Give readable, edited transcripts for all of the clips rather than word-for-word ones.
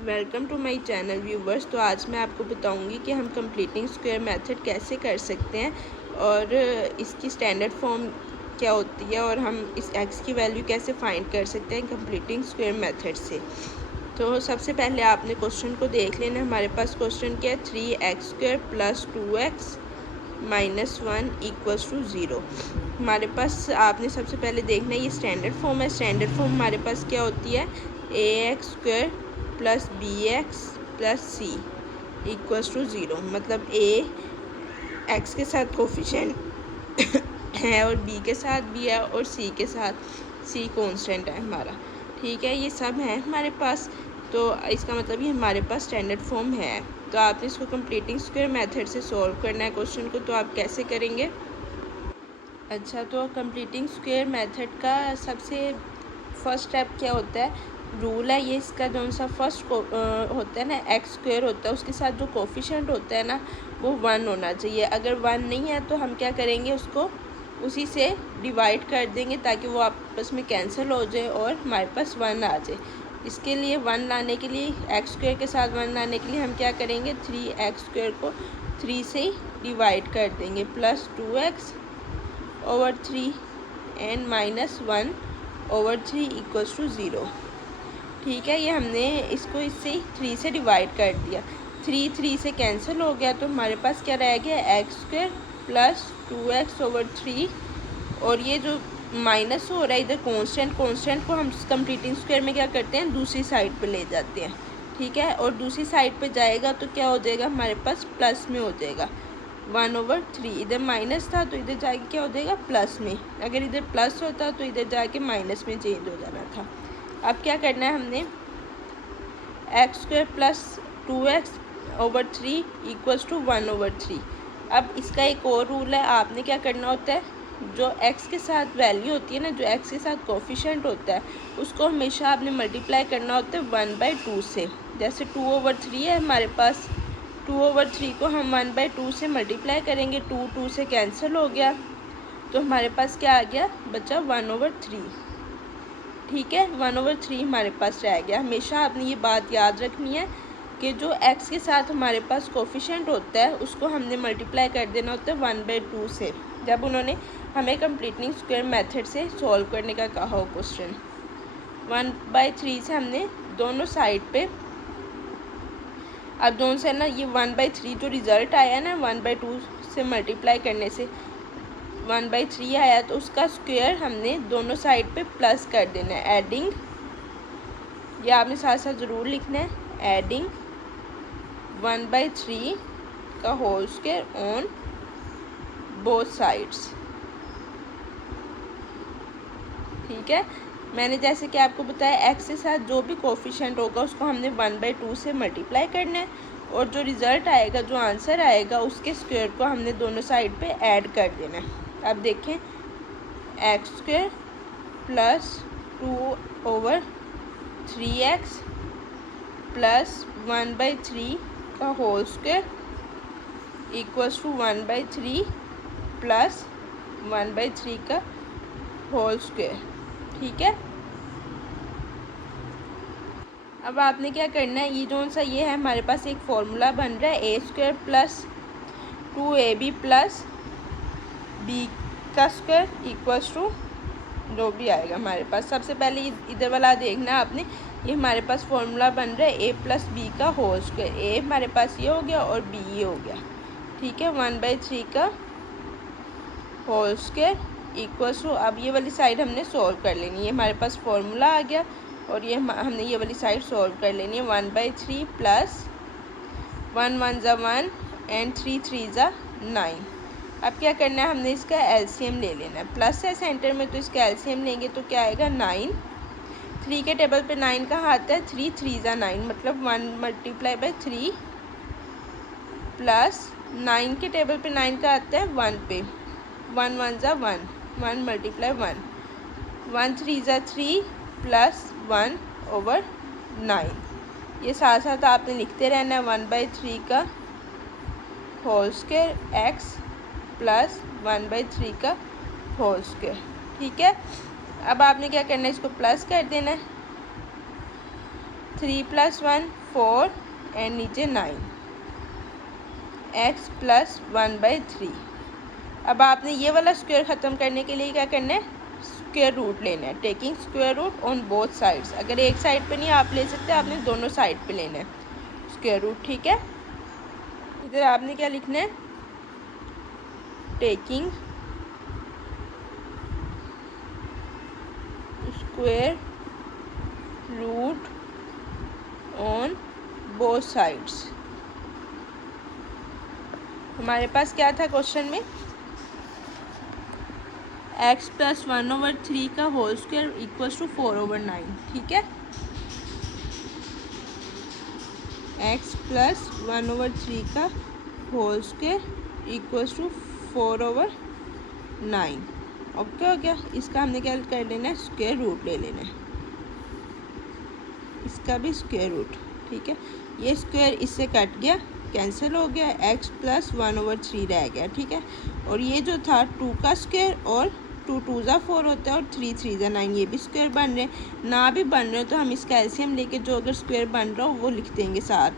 Welcome to my channel viewers. तो आज मैं आपको बताऊंगी कि हम कंप्लीटिंग स्क्वायर मेथड कैसे कर सकते हैं और इसकी स्टैंडर्ड फॉर्म क्या होती है और हम इस एक्स की वैल्यू कैसे फाइंड कर सकते हैं कंप्लीटिंग स्क्वायर मेथड से। तो सबसे पहले आपने क्वेश्चन को देख लेना। हमारे पास क्वेश्चन क्या है, 3x² + 2x - 1 = 0। हमारे पास आपने सबसे पहले देखना है ये स्टैंडर्ड फॉर्म है। स्टैंडर्ड फॉर्म हमारे पास क्या होती है, ax² + bx + c = 0। मतलब a x के साथ कोफिशिएंट है और b के साथ भी है और c के साथ c कांस्टेंट है हमारा। ठीक है, ये सब है हमारे पास। तो इसका मतलब ये हमारे पास स्टैंडर्ड फॉर्म है। तो आपने इसको कंप्लीटिंग स्क्वायर मेथड से सॉल्व करना है क्वेश्चन को। तो आप कैसे करेंगे? अच्छा, तो कंप्लीटिंग स्क्वायर मेथड का सबसे फर्स्ट स्टेप क्या होता है, रूल है ये इसका। जो सा फर्स्ट होता है ना, x² होता है, उसके साथ जो कोफिशिएंट होता है ना वो 1 होना चाहिए। अगर 1 नहीं है तो हम क्या करेंगे, उसको उसी से डिवाइड कर देंगे ताकि वो आपस में कैंसिल हो जाए और हमारे पास 1 आ जाए। इसके लिए 1 लाने के लिए, x² के साथ 1 लाने के लिए हम क्या करेंगे, 3x² को 3 से डिवाइड कर देंगे, +2x / 3 एंड -1/3 = 0। ठीक है, ये हमने इसको इससे 3 से डिवाइड कर दिया। 3 से कैंसिल हो गया तो हमारे पास क्या रह गया, x² + 2x/3। और ये जो माइनस हो रहा है इधर कांस्टेंट को हम कंप्लीटिंग स्क्वायर में क्या करते हैं, दूसरी साइड पे ले जाते हैं। ठीक है, और दूसरी साइड पे जाएगा तो क्या हो जाएगा, हमारे पास प्लस में हो जाएगा 1/3। इधर माइनस था तो इधर जाके क्या हो जाएगा, प्लस में। अगर इधर प्लस होता तो इधर जाके माइनस में चेंज हो जाना था। अब क्या करना है हमने, x² + 2x/3 = 1/3। अब इसका एक और रूल है, आपने क्या करना होता है, जो x के साथ वैल्यू होती है ना, जो x के साथ कोफिशिएंट होता है उसको हमेशा आपने मल्टीप्लाई करना होता है 1/2 से। जैसे 2/3 है हमारे पास, 2/3 को हम 1/2 से मल्टीप्लाई करेंगे, 2 से कैंसिल हो गया तो हमारे पास क्या आ गया, बचा 1/3। ठीक है, 1/3 हमारे पास रह गया। हमेशा आपने ये बात याद रखनी है कि जो x के साथ हमारे पास कोफिशिएंट होता है उसको हमने मल्टीप्लाई कर देना होता है 1/2 से, जब उन्होंने हमें कंप्लीटिंग स्क्वायर मेथड से सॉल्व करने का कहा हो क्वेश्चन। 1/3 से हमने दोनों साइड पे, अब दोनों से ना ये 1/3 जो रिज़ल्ट आया ना 1/2 से मल्टीप्लाई करने से 1/3 आया, तो उसका स्क्वायर हमने दोनों साइड पे प्लस कर देना है, एडिंग। ये आपने साथ साथ ज़रूर लिखना है, एडिंग 1/3 का whole square on both sides. ठीक है, मैंने जैसे कि आपको बताया x के साथ जो भी कोफिशिएंट होगा उसको हमने 1/2 से मल्टीप्लाई करना है और जो रिज़ल्ट आएगा, जो आंसर आएगा, उसके स्क्वायर को हमने दोनों साइड पे ऐड कर देना है। अब देखें, x² + 2/3x + 1/3 का होल स्क्वायर = 1/3 + 1/3 का होल स्क्वायर। ठीक है, अब आपने क्या करना है, ये जो सा ये है हमारे पास एक फॉर्मूला बन रहा है, a² + 2ab + b का स्क्वायर = जो भी आएगा हमारे पास। सबसे पहले इधर वाला देखना आपने, ये हमारे पास फॉर्मूला बन रहा है a + b का होल स्क्वायर। a हमारे पास ये हो गया और b ये हो गया। ठीक है, 1/3 का होल स्क्वायर = अब ये वाली साइड हमने सॉल्व कर लेनी है, हमारे पास फॉर्मूला आ गया और ये हमने ये वाली साइड सॉल्व कर लेनी है। 1/3 + 1 × 1 = 1 एंड 3 × 3 = 9। अब क्या करना है, हमने इसका एलसीएम ले लेना है। प्लस है सेंटर में तो इसका एलसीएम लेंगे तो क्या आएगा, 9। 3 के टेबल पे 9 कहाँ आता है, 3 × 3 = 9, मतलब 1 × 3 प्लस 9 के टेबल पे 9 का आता है 1 पे, 1 × 1 = 1, 1 × 1, 1 × 3 = 3 + 1/9। ये साथ साथ आपने लिखते रहना है, 1/3 का होल स्क्वायर x + 1/3 का होल स्क्वायर। ठीक है, अब आपने क्या करना है, इसको प्लस कर देना है। 3 + 1 4 एंड नीचे 9, x प्लस 1/3। अब आपने ये वाला स्क्वायर ख़त्म करने के लिए क्या करना है, स्क्वायर रूट लेना है, taking square root on both sides. अगर एक साइड पे नहीं आप ले सकते, आपने दोनों साइड पे लेना है स्क्वायर रूट, ठीक है। इधर आपने क्या लिखना है, taking square root on both sides. हमारे पास क्या था क्वेश्चन में, x प्लस 1/3 का होल स्क्वायर इक्वल्स टू 4/9, ठीक है। x प्लस 1/3 का whole square equals to 4/9, okay हो गया। इसका हमने क्या कर लेना है, स्क्वायर रूट ले लेना है, इसका भी स्क्वायर रूट, ठीक है। ये स्क्वायर इससे कट गया, कैंसिल हो गया, x प्लस 1/3 रह गया, ठीक है। और ये जो था 2 का स्क्वायर, और 2 2 ज़ा 4 होता है, और 3 3 ज़ा 9, ये भी स्क्वायर बन रहे हैं। ना भी बन रहे हो तो हम इसका एलसीएम लेके जो अगर स्क्वायर बन रहा हो वो लिख देंगे साथ,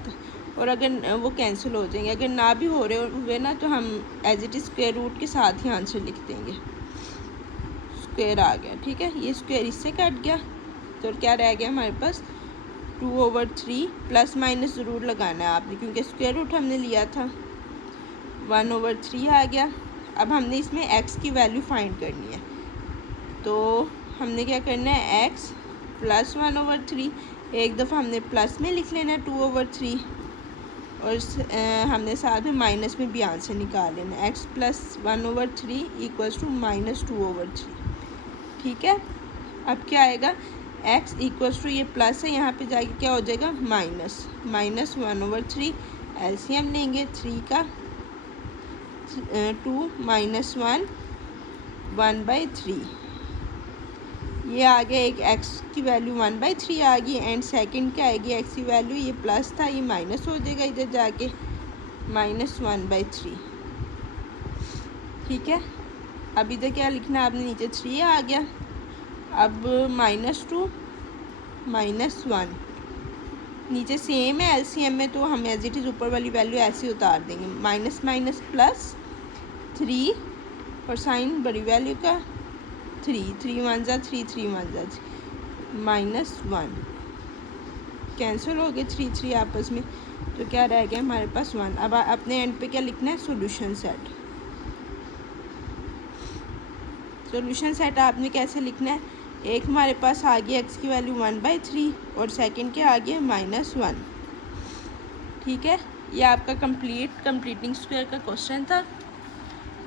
और अगर वो कैंसिल हो जाएंगे। अगर ना भी हो रहे हुए ना तो हम as it is square root के साथ ही आंसर लिख देंगे, स्क्वायर आ गया, ठीक है। ये स्क्वायर इससे कट गया, तो क्या रह गया हमारे पास, 2/3, प्लस माइनस ज़रूर लगाना है आपने क्योंकि स्क्वायर रूट हमने लिया था, 1/3 आ गया। अब हमने इसमें x की वैल्यू फाइंड करनी है, तो हमने क्या करना है, x प्लस 1/3, एक दफ़ा हमने प्लस में लिख लेना है 2/3, और हमने साथ में माइनस में भी आंसर निकाल लेना है, x प्लस 1/3 इक्वल्स टू -2/3, ठीक है। अब क्या आएगा, x इक्वल्स टू ये प्लस है, यहाँ पे जाके क्या हो जाएगा, -1/3, एलसीएम लेंगे 3 का 2 -1 1/3, ये आ गया। एक x की वैल्यू 1/3 आ गई, एंड सेकंड क्या आएगी x की वैल्यू, ये प्लस था ये माइनस हो जाएगा इधर जाके, -1/3, ठीक है। अब इधर क्या लिखना है आपने, नीचे 3 आ गया। अब -2 -1, नीचे सेम है एलसीएम में, तो हम एज इट इज़ ऊपर वाली वैल्यू ऐसे उतार देंगे, माइनस माइनस प्लस 3, और साइन बड़ी वैल्यू का 3 3 1 ज़ा 3 3 1 ज़ा -1, कैंसिल हो गए 3 3 आपस में, तो क्या रह गया हमारे पास 1। अब अपने एंड पे क्या लिखना है, सॉल्यूशन सेट। सॉल्यूशन सेट आपने कैसे लिखना है, एक हमारे पास आ गया x की वैल्यू 1/3, और सेकंड क्या आ गया -1, ठीक है। ये आपका कंप्लीटिंग स्क्वायर का क्वेश्चन था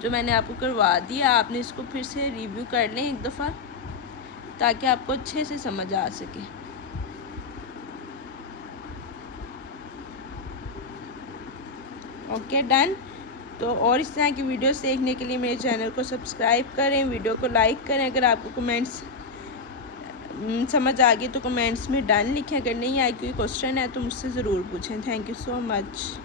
जो मैंने आपको करवा दिया। आपने इसको फिर से रिव्यू कर लें एक दफ़ा ताकि आपको अच्छे से समझ आ सके। Okay done. तो और इस तरह की वीडियोस देखने के लिए मेरे चैनल को सब्सक्राइब करें, वीडियो को लाइक करें। अगर आपको कमेंट्स समझ आ गई तो कमेंट्स में डन लिखें, अगर नहीं आई कोई क्वेश्चन है तो मुझसे ज़रूर पूछें। Thank you so much.